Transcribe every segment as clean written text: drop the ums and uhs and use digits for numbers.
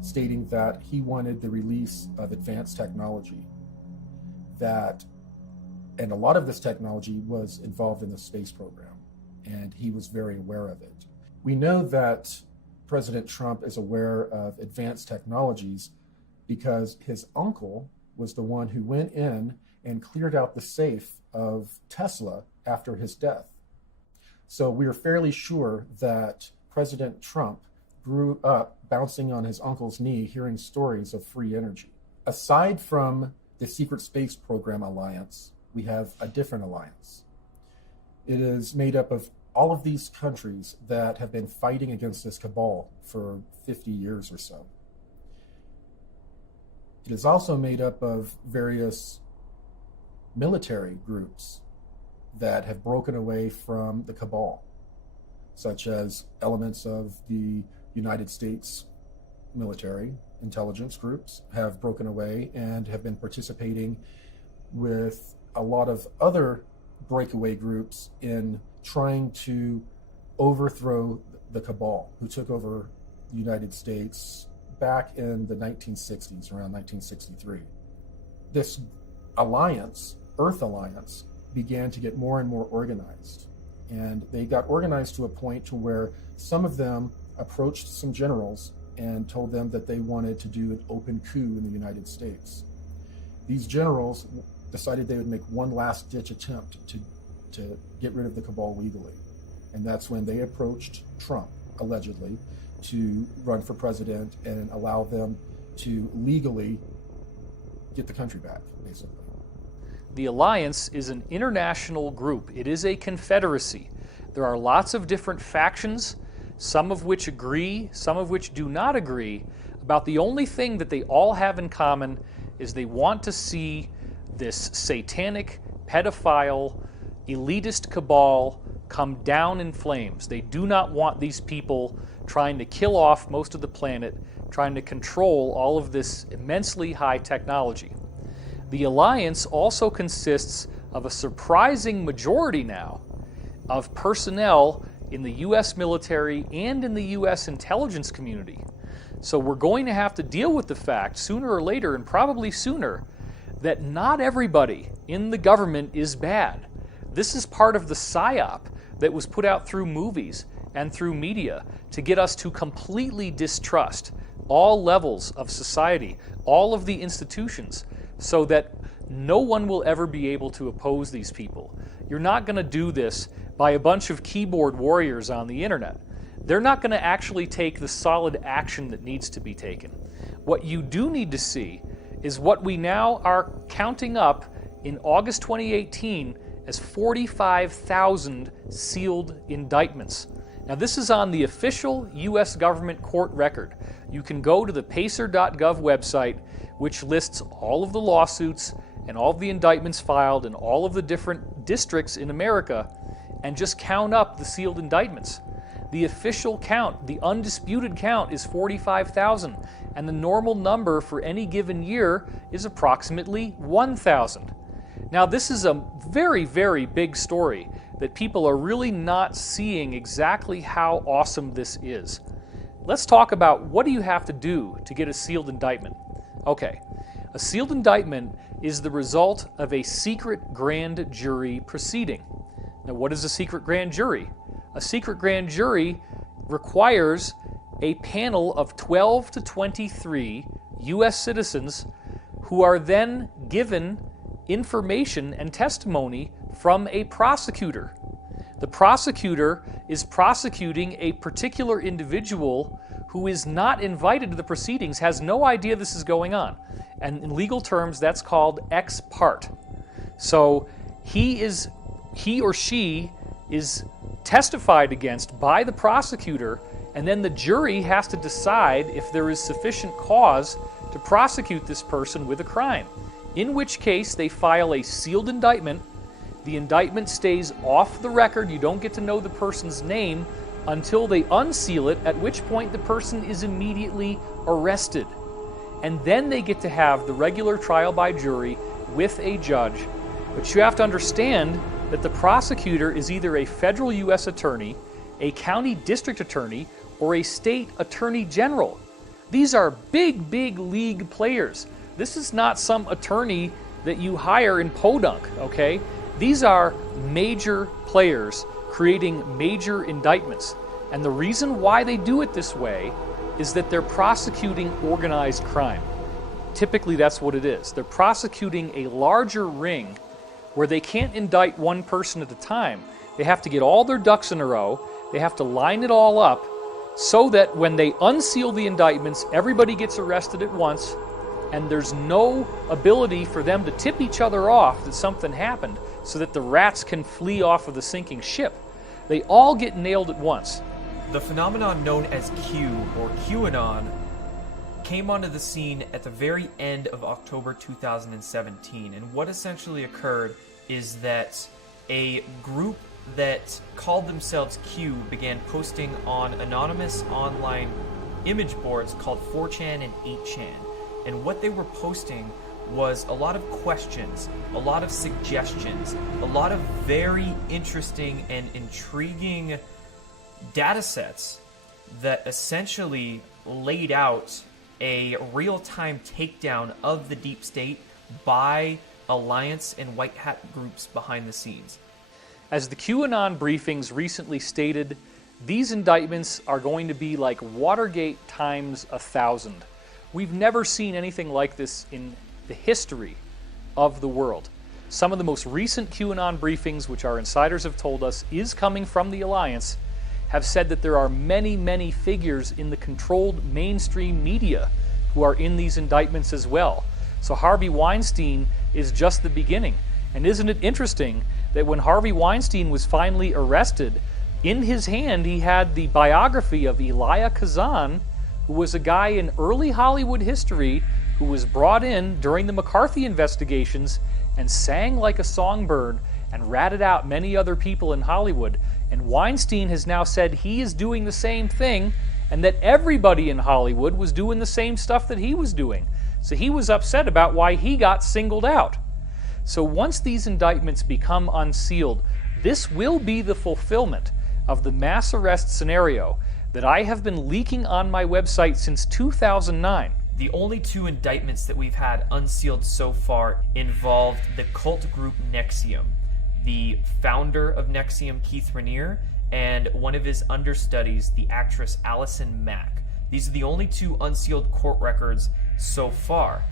stating that he wanted the release of advanced technology and a lot of this technology was involved in the space program, and he was very aware of it. We know that President Trump is aware of advanced technologies because his uncle was the one who went in and cleared out the safe of Tesla after his death. So we are fairly sure that President Trump grew up bouncing on his uncle's knee, hearing stories of free energy. Aside from the Secret Space Program Alliance, we have a different alliance. It is made up of all of these countries that have been fighting against this cabal for 50 years or so. It is also made up of various military groups that have broken away from the cabal, such as elements of the United States military intelligence groups have broken away and have been participating with a lot of other breakaway groups in trying to overthrow the cabal who took over the United States back in the 1960s, around 1963. This alliance, Earth Alliance, began to get more and more organized. And they got organized to a point to where some of them approached some generals and told them that they wanted to do an open coup in the United States. These generals decided they would make one last ditch attempt to get rid of the cabal legally. And that's when they approached Trump, allegedly, to run for president and allow them to legally get the country back, basically. The alliance is an international group. It is a confederacy. There are lots of different factions, some of which agree, some of which do not agree, about the only thing that they all have in common is they want to see this satanic, pedophile, elitist cabal come down in flames. They do not want these people trying to kill off most of the planet, trying to control all of this immensely high technology. The alliance also consists of a surprising majority now of personnel in the U.S. military and in the U.S. intelligence community. So we're going to have to deal with the fact, sooner or later, and probably sooner, that not everybody in the government is bad. This is part of the psyop that was put out through movies and through media to get us to completely distrust all levels of society, all of the institutions, so that no one will ever be able to oppose these people. You're not going to do this by a bunch of keyboard warriors on the internet. They're not going to actually take the solid action that needs to be taken. What you do need to see is what we now are counting up in August 2018 as 45,000 sealed indictments. Now, this is on the official U.S. government court record. You can go to the pacer.gov website, which lists all of the lawsuits and all of the indictments filed in all of the different districts in America, and just count up the sealed indictments. The official count, the undisputed count, is 45,000, and the normal number for any given year is approximately 1,000. Now, this is a very, very big story that people are really not seeing exactly how awesome this is. Let's talk about what do you have to do to get a sealed indictment. Okay, a sealed indictment is the result of a secret grand jury proceeding. Now, what is a secret grand jury? A secret grand jury requires a panel of 12 to 23 U.S. citizens who are then given information and testimony from a prosecutor. The prosecutor is prosecuting a particular individual who is not invited to the proceedings, has no idea this is going on. And in legal terms, that's called ex parte. So he or she is testified against by the prosecutor, and then the jury has to decide if there is sufficient cause to prosecute this person with a crime, in which case they file a sealed indictment. The indictment stays off the record. You don't get to know the person's name until they unseal it, at which point the person is immediately arrested. And then they get to have the regular trial by jury with a judge. But you have to understand that the prosecutor is either a federal U.S. attorney, a county district attorney, or a state attorney general. These are big, big league players. This is not some attorney that you hire in Podunk, okay? These are major players creating major indictments. And the reason why they do it this way is that they're prosecuting organized crime. Typically, that's what it is. They're prosecuting a larger ring where they can't indict one person at a time. They have to get all their ducks in a row. They have to line it all up so that when they unseal the indictments, everybody gets arrested at once, and there's no ability for them to tip each other off that something happened so that the rats can flee off of the sinking ship. They all get nailed at once. The phenomenon known as Q, or QAnon, came onto the scene at the very end of October 2017, and what essentially occurred is that a group that called themselves Q began posting on anonymous online image boards called 4chan and 8chan, and what they were posting was a lot of questions, a lot of suggestions, a lot of very interesting and intriguing data sets that essentially laid out a real-time takedown of the deep state by alliance and white hat groups behind the scenes. As the QAnon briefings recently stated, these indictments are going to be like Watergate times 1,000. We've never seen anything like this in the history of the world. Some of the most recent QAnon briefings, which our insiders have told us is coming from the Alliance, have said that there are many, many figures in the controlled mainstream media who are in these indictments as well. So Harvey Weinstein is just the beginning. And isn't it interesting that when Harvey Weinstein was finally arrested, in his hand he had the biography of Elia Kazan, who was a guy in early Hollywood history who was brought in during the McCarthy investigations and sang like a songbird and ratted out many other people in Hollywood. And Weinstein has now said he is doing the same thing and that everybody in Hollywood was doing the same stuff that he was doing. So he was upset about why he got singled out. So once these indictments become unsealed, this will be the fulfillment of the mass arrest scenario that I have been leaking on my website since 2009. The only two indictments that we've had unsealed so far involved the cult group NXIVM, the founder of NXIVM, Keith Raniere, and one of his understudies, the actress Allison Mack. These are the only two unsealed court records so far.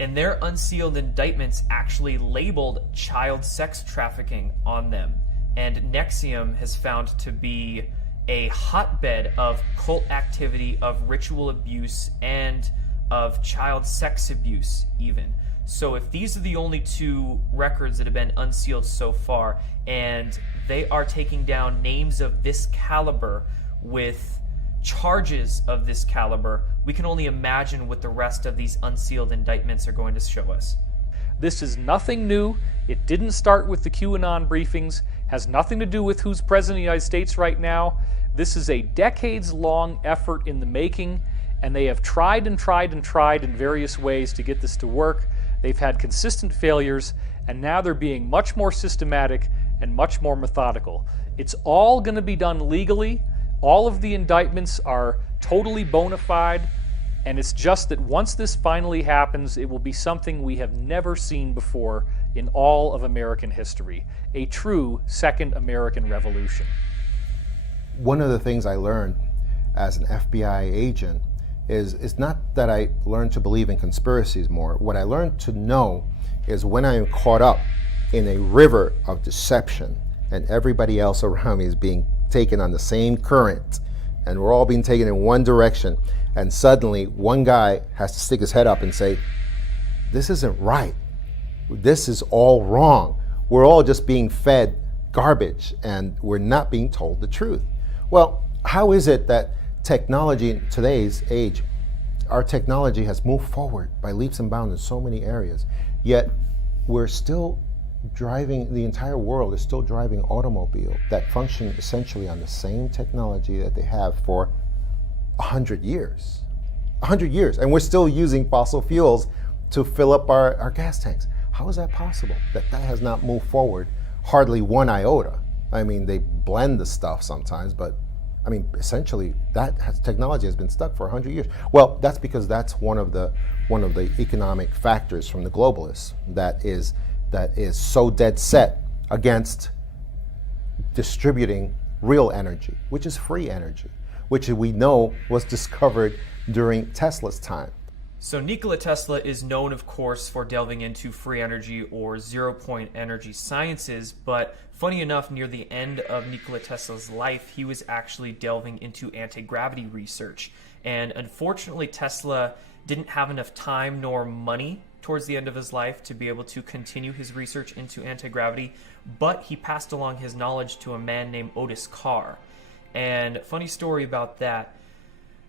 And their unsealed indictments actually labeled child sex trafficking on them. And NXIVM has found to be a hotbed of cult activity, of ritual abuse, and of child sex abuse even. So if these are the only two records that have been unsealed so far, and they are taking down names of this caliber with charges of this caliber, we can only imagine what the rest of these unsealed indictments are going to show us. This is nothing new. It didn't start with the QAnon briefings, has nothing to do with who's president of the United States right now. This is a decades-long effort in the making, and they have tried and tried and tried in various ways to get this to work. They've had consistent failures, and now they're being much more systematic and much more methodical. It's all going to be done legally. All of the indictments are totally bona fide, and it's just that once this finally happens, it will be something we have never seen before in all of American history, a true second American Revolution. One of the things I learned as an FBI agent is not that I learned to believe in conspiracies more. What I learned to know is when I am caught up in a river of deception and everybody else around me is being taken on the same current and we're all being taken in one direction, and suddenly one guy has to stick his head up and say, this isn't right. This is all wrong. We're all just being fed garbage and we're not being told the truth. Well, how is it that technology in today's age, our technology has moved forward by leaps and bounds in so many areas, yet we're still driving, the entire world is still driving automobile that function essentially on the same technology that they have for 100 years. 100 years, and we're still using fossil fuels to fill up our gas tanks. How is that possible? That has not moved forward hardly one iota. I mean, they blend the stuff sometimes, but I mean, essentially, technology has been stuck for 100 years. Well, that's because that's one of the economic factors from the globalists that is so dead set against distributing real energy, which is free energy, which we know was discovered during Tesla's time. So Nikola Tesla is known, of course, for delving into free energy or zero-point energy sciences, but funny enough, near the end of Nikola Tesla's life, he was actually delving into anti-gravity research. And unfortunately, Tesla didn't have enough time nor money towards the end of his life to be able to continue his research into anti-gravity, but he passed along his knowledge to a man named Otis Carr. And funny story about that,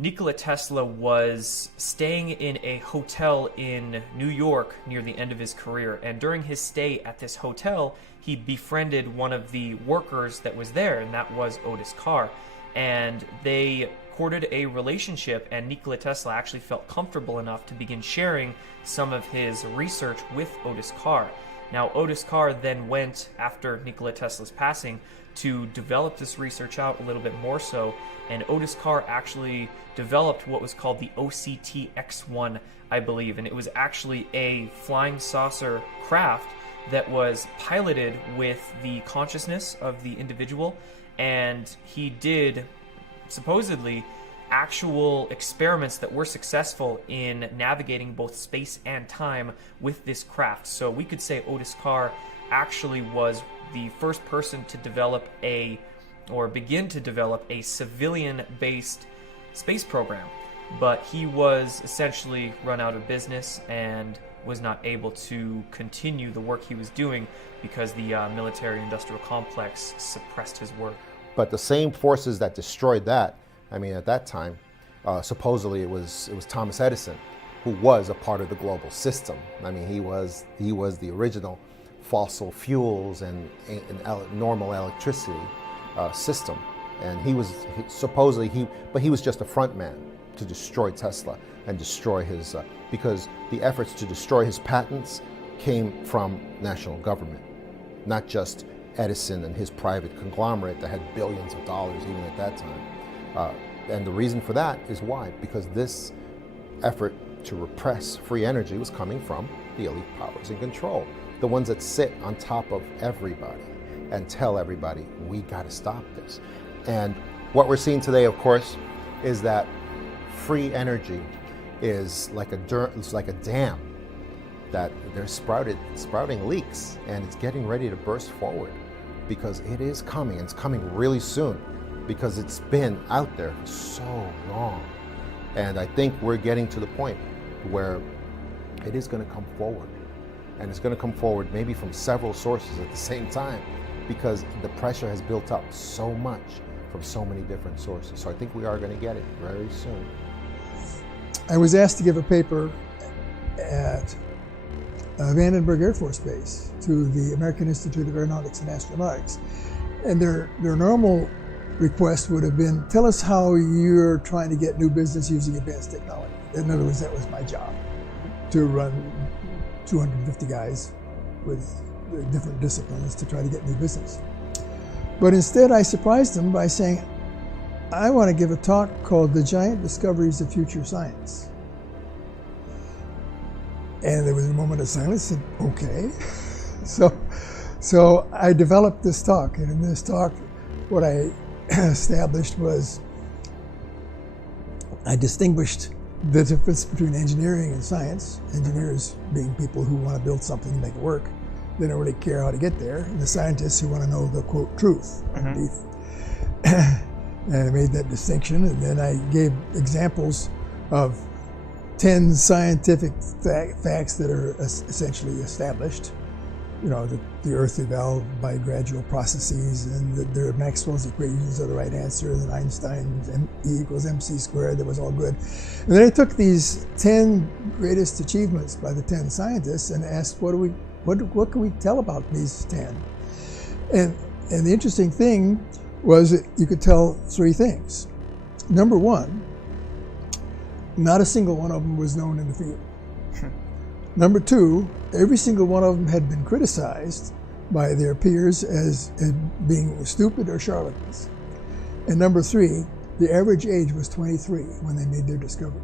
Nikola Tesla was staying in a hotel in New York near the end of his career, and during his stay at this hotel, he befriended one of the workers that was there, and that was Otis Carr. And they courted a relationship, and Nikola Tesla actually felt comfortable enough to begin sharing some of his research with Otis Carr. Now, Otis Carr then went, after Nikola Tesla's passing, to develop this research out a little bit more so, and Otis Carr actually developed what was called the OCT-X1, I believe, and it was actually a flying saucer craft that was piloted with the consciousness of the individual, and he did, supposedly, actual experiments that were successful in navigating both space and time with this craft. So we could say Otis Carr actually was the first person to develop begin to develop a civilian-based space program. But he was essentially run out of business and was not able to continue the work he was doing because the military-industrial complex suppressed his work. But the same forces that destroyed that, I mean, at that time, supposedly it was Thomas Edison, who was a part of the global system. I mean, he was the original fossil fuels and normal electricity system, and he was just a front man to destroy Tesla and destroy his because the efforts to destroy his patents came from national government, not just Edison and his private conglomerate that had billions of dollars even at that time. And the reason for that is why? Because this effort to repress free energy was coming from the elite powers in control, the ones that sit on top of everybody and tell everybody, we got to stop this. And what we're seeing today, of course, is that free energy is like a dam that they're sprouting leaks, and it's getting ready to burst forward because it is coming. It's coming really soon because it's been out there for so long. And I think we're getting to the point where it is going to come forward. And it's going to come forward maybe from several sources at the same time because the pressure has built up so much from so many different sources. So I think we are going to get it very soon. I was asked to give a paper at Vandenberg Air Force Base to the American Institute of Aeronautics and Astronautics. And their normal request would have been, tell us how you're trying to get new business using advanced technology. In other words, that was my job, to run 250 guys with different disciplines to try to get new business. But instead, I surprised them by saying, I want to give a talk called The Giant Discoveries of Future Science. And there was a moment of silence, and okay. So I developed this talk, and in this talk, what I established was I distinguished the difference between engineering and science. Engineers being people who want to build something and make it work. They don't really care how to get there. And the scientists who want to know the, quote, truth. And I made that distinction, and then I gave examples of 10 scientific facts that are essentially established. You know, that the Earth evolved by gradual processes, and that their Maxwell's equations are the right answer, and Einstein's E equals MC squared, that was all good. And then I took these 10 greatest achievements by the 10 scientists and asked, what can we tell about these 10? And the interesting thing was that you could tell 3 things. Number one, not a single one of them was known in the field. Number 2, every single one of them had been criticized by their peers as being stupid or charlatans. And number three, the average age was 23 when they made their discovery.